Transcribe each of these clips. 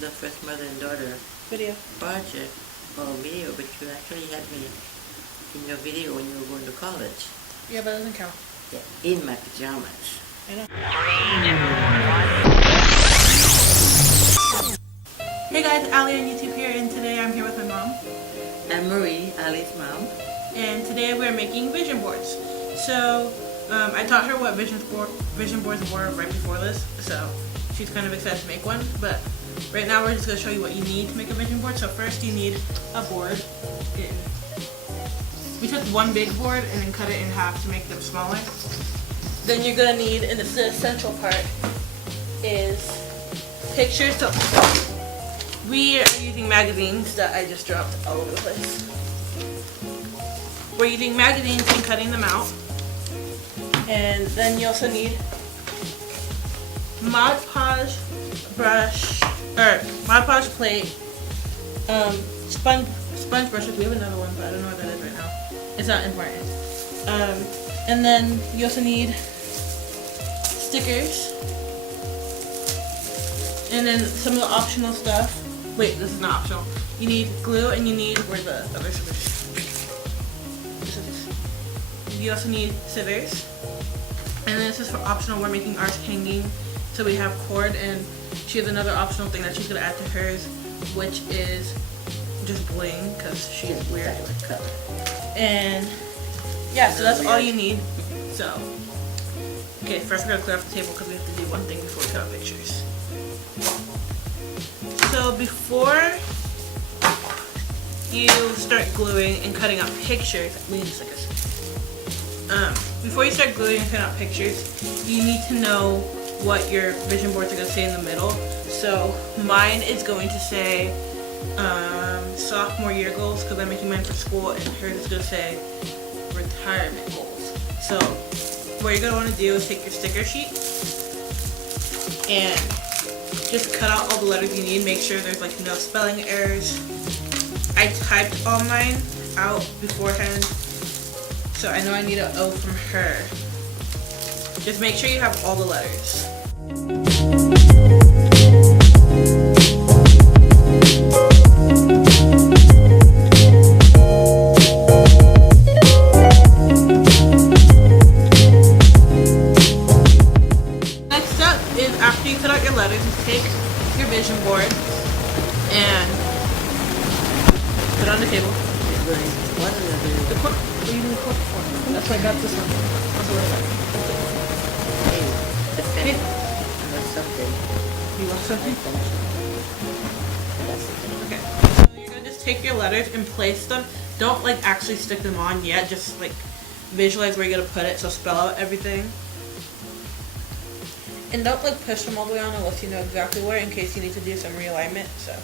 the first mother and daughter Video. project or video, but you actually had me in your video when you were going to college. Yeah, but it doesn't count. Yeah, in my pajamas. I know. 3, 2, 1. Hey guys, Allie on YouTube here, and today I'm here with my mom. And Marie, Allie's mom. And today we're making vision boards. So, I taught her what vision boards were right before this, so she's kind of excited to make one. But right now we're just going to show you what you need to make a vision board. So first you need a board. We took one big board and then cut it in half to make them smaller. Then you're going to need, and this is the essential part, is pictures. So we are using magazines that I just dropped all over the place. We're using magazines and cutting them out. And then you also need Mod Podge brush, or Mod Podge plate, sponge brushes. We have another one, but I don't know what that is right now. It's not important. And then you also need stickers. And then some of the optional stuff. Wait, this is not optional. You need glue, and you need, where's the other scissors? You also need scissors. And then this is for optional. We're making ours hanging. So we have cord, and she has another optional thing that she's going to add to hers, which is just bling, because she's weird. And yeah, so that's all you need. So, okay, first we're going to clear off the table because we have to do one thing before we cut out pictures. So before you start gluing and cutting out pictures, before you start gluing and cutting out pictures, you need to know what your vision boards are going to say in the middle. So mine is going to say sophomore year goals, because I'm making mine for school, and hers is going to say retirement goals. So what you're going to want to do is take your sticker sheet and just cut out all the letters you need. Make sure there's like no spelling errors. I typed all mine out beforehand, so I know I need an O from her. Just make sure you have all the letters. Next step is, after you cut out your letters, you take your vision board and put it on the table. What are you doing? We're using the cork for. That's why I got this one. That's what I like. Hey, the pen. Hey. That's something. You want something? That's it. Okay. So you're gonna just take your letters and place them. Don't like actually stick them on yet. Just like visualize where you're gonna put it. So spell out everything. And don't like push them all the way on unless you know exactly where, in case you need to do some realignment. So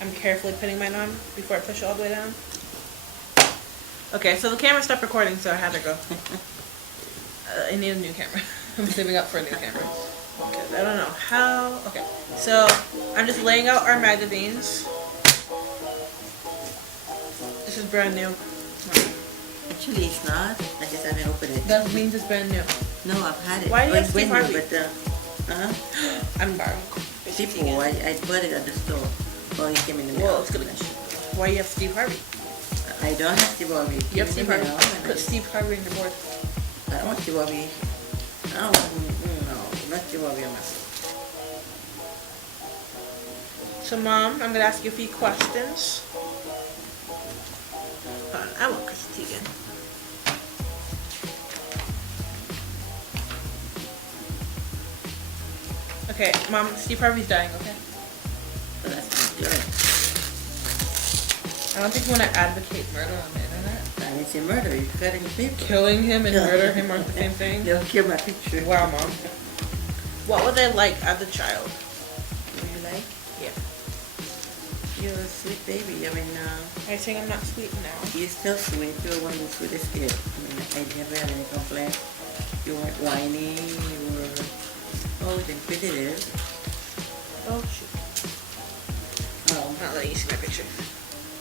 I'm carefully putting mine on before I push it all the way down. Okay, so the camera stopped recording, so I had to go. I need a new camera. I'm saving up for a new camera. Okay, I don't know how. Okay, so I'm just laying out our magazines. This is brand new. Actually, it's not. I just haven't opened it. That means it's brand new. No, I've had it. Why do you have It's Steve brand new, Harvey? But I'm borrowing. people, I bought it at the store. Well, it came in the mail. Well, it's gonna. Why you have Steve Harvey? I don't have Steve Harvey. You have Steve Harvey. Harvey. Put Steve Harvey in your board. I don't want Steve Harvey. I don't want, no, not Steve Harvey on my food. So, Mom, I'm gonna ask you a few questions. Hold on, I want Chris Teigen. Okay, Mom, Steve Harvey's dying, okay? But that's not good. I don't think you want to advocate murder on the internet. I didn't say murder. You're cutting people. Killing him and murder him aren't the same thing. They'll kill my picture. Wow, Mom. What was I like as a child? What do you like? Yeah. You're a sweet baby. I mean, I think I'm not sweet now. you're still sweet. You're one of the sweetest kids. I mean, I never had any complaints. You weren't whiny. You were always inquisitive. Oh, shoot. I'm not letting you see my picture.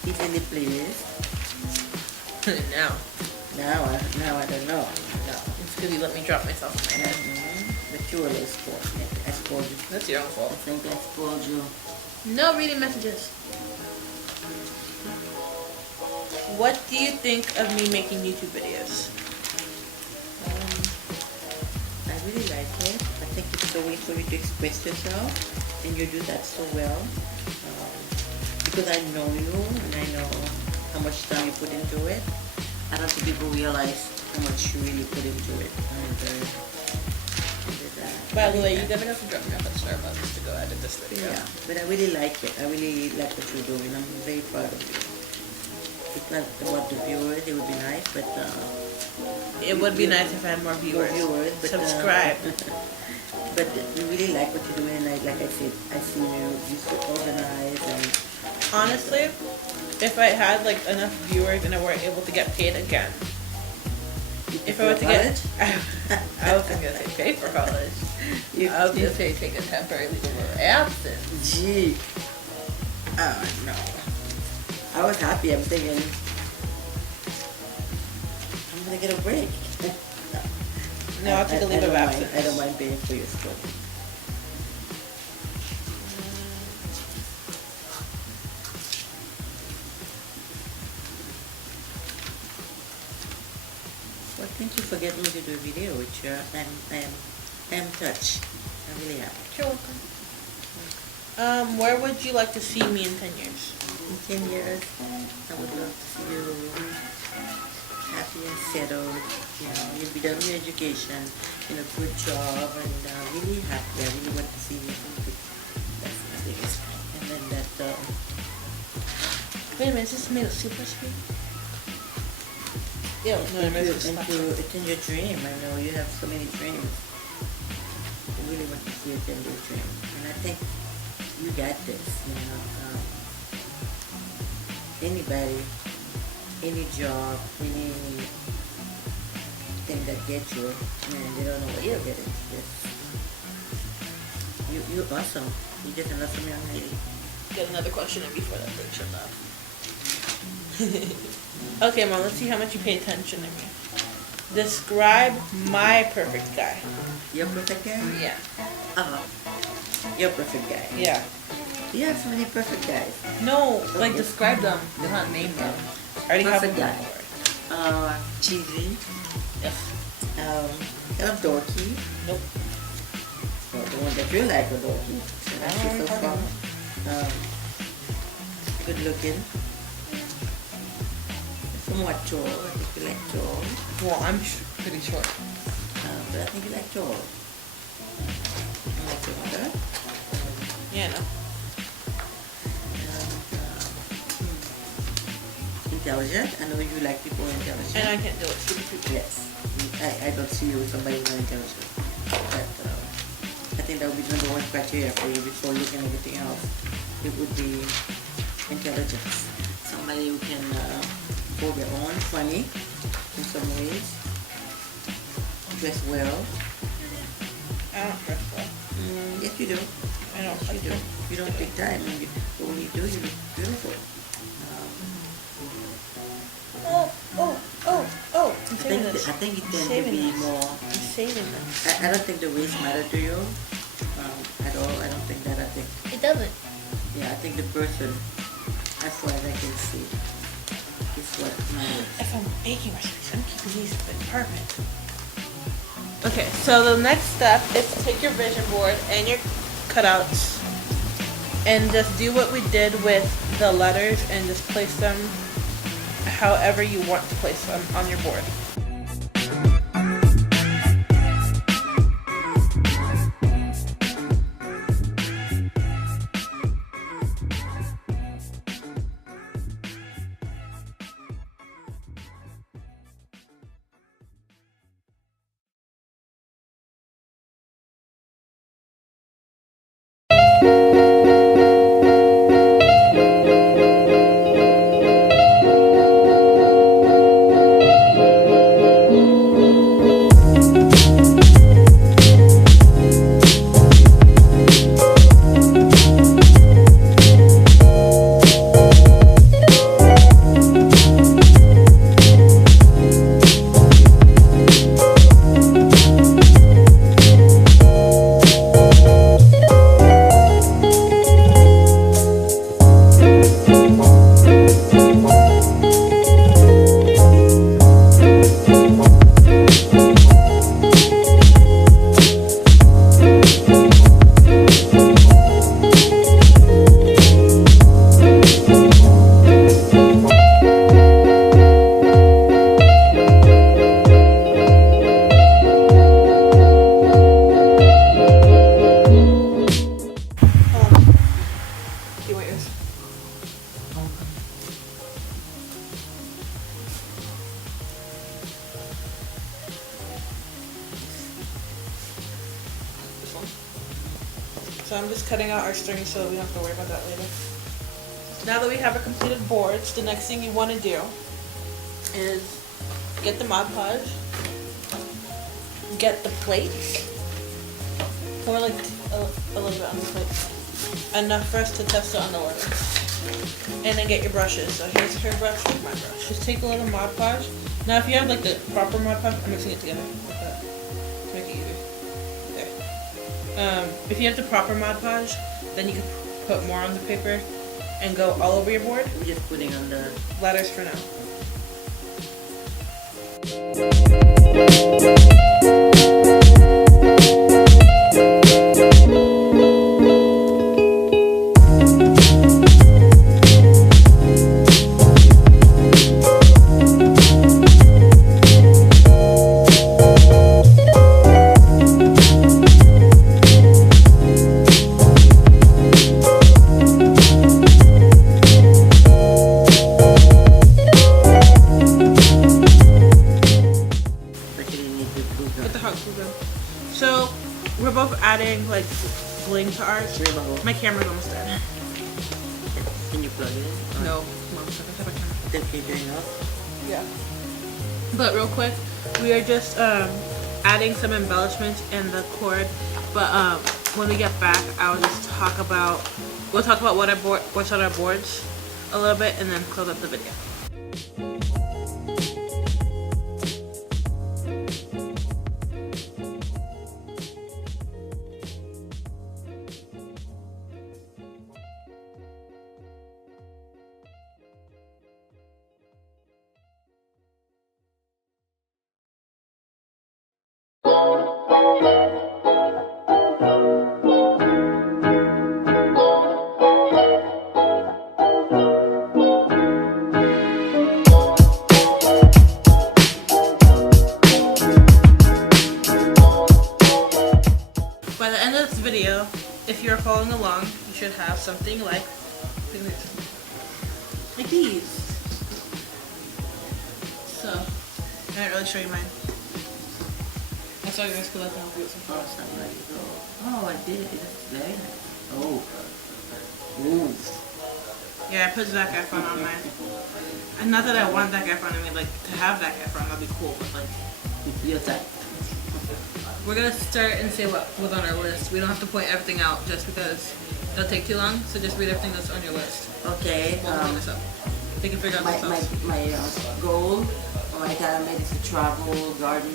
Easily pleased. Now. Now I don't know. No. It's because you let me drop myself in my head. But you were spoiled. I spoiled you. That's your own I fault. think I spoiled you. No reading messages. What do you think of me making YouTube videos? I really like it. I think it's a way for you to express yourself, and you do that so well. Because I know you, and I know how much time you put into it. I don't think people realize how much you really put into it. By the way, you never know if you drop me off at Starbucks to go edit this video. Yeah, but I really like it. I really like what you're doing. I'm very proud of you. It's not about the viewers. It would be nice, but it would be nice if I had more viewers. But, subscribe. But you really like what you're doing, and like I said, I see you're so organized. And honestly, if I had like enough viewers and I were able to get paid again, if I were to get, I wasn't gonna say pay for college. I was gonna say take a temporary leave of absence. Gee, oh no. I was happy. I'm thinking, I'm gonna get a break. No, I'll take a leave of absence. I don't mind paying for your school. Why can't you forget me to do a video with you? I am touched. I really am. You're welcome. Where would you like to see me in 10 years? In 10 years, I would love to see you happy and settled. You know, you'll be done with your education, in a good job, and really happy. I really want to see you. That's my biggest thing. And then that. Wait a minute, is this made of super sweet? Yeah, no, it's in your dream. I know you have so many dreams. I really want to see it in your dream, and I think you got this. You know. Anybody, any job, anything that gets you, man, they don't know what you're getting. You're awesome. You're just an awesome young lady. Get another question in before that thing shut off. Okay, Mom, let's see how much you pay attention to me. Describe my perfect guy. Your perfect guy? Yeah. Your perfect guy. Yeah. You have so many perfect guys. No, like describe them. Do not name them. I already have a guy. word. Cheesy. Yes. Kind of dorky. Nope. Well, the one that you like are dorky. So that's so fun. Good looking. Somewhat tall. I think you like tall. Well, I'm pretty short. But I think you like tall. Like your mother. Yeah, no. Intelligent. I know you like people intelligent. And I can't do it. Stupid people. Yes. I don't see you with somebody who's intelligent. But I think that would be the number one criteria for you before looking at everything else. It would be intelligence. Somebody who can hold their own, funny in some ways, dress well. I don't dress well. Yes, you do. I don't. Yes, you do. You don't take time, but when you do, you look beautiful. Oh! I'm saving this. I think it tends to be more. I'm saving this. I don't think the race matter to you at all. I don't think that. I think. It doesn't. Yeah, I think the person, as far as I can see, is what matters. If I'm baking recipes, I'm keeping these perfect. Okay, so the next step is to take your vision board and your cutouts and just do what we did with the letters and just place them however you want to place them on your board. So I'm just cutting out our strings so we don't have to worry about that later. Now that we have our completed boards, the next thing you want to do is get the Mod Podge, get the plates, pour like a little bit on the plate, enough for us to test it on the order. And then get your brushes. So here's her brush, here's my brush. Just take a little Mod Podge. Now if you have like the proper Mod Podge, I'm mixing it together like that to make it easier. There. If you have the proper Mod Podge, then you can put more on the paper and go all over your board. We're just putting on the letters for now. So we're both adding like bling to ours. My camera's almost dead. Can you plug it in? No, Okay, good enough. Yeah. But real quick, we are just adding some embellishments in the cord. But when we get back, we'll talk about what's on our boards a little bit, and then close up the video. By the end of this video, if you're following along, you should have something like these. So, I didn't really show you mine. I saw yours because I can help you with some photos. Oh, I did. It's very nice. Oh. Ooh. Yeah, I put Zac Efron on mine. And not that I want Zac Efron, I mean, like, to have Zac Efron, that'd be cool, but like, Your type. we're gonna start and say what was on our list. We don't have to point everything out just because it'll take too long, so just read everything that's on your list. Okay. We'll hold this up. They can figure out themselves. My goal, my retirement is to travel, garden,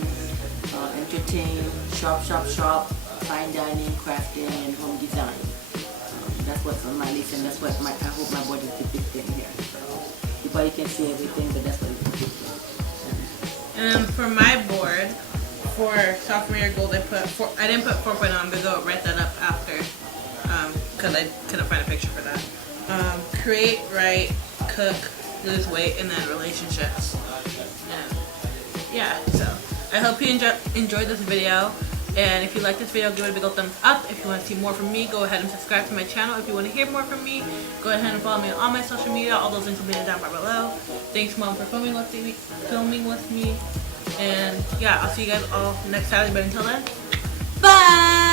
entertain, shop, fine dining, crafting, and home design. That's what's on my list, and that's what I hope my board is depicting here. So everybody can see everything, but that's what it's depicting. And for my board, for sophomore year gold, I didn't put 4.0. I'm gonna go write that up after, because I couldn't find a picture for that. Create, write, cook, lose weight, and then relationships. And yeah, so I hope you enjoyed this video. And if you like this video, give it a big old thumbs up. If you want to see more from me, go ahead and subscribe to my channel. If you want to hear more from me, go ahead and follow me on all my social media. All those links will be down below. Thanks, Mom, for filming with me. And yeah, I'll see you guys all next Saturday. But until then, bye!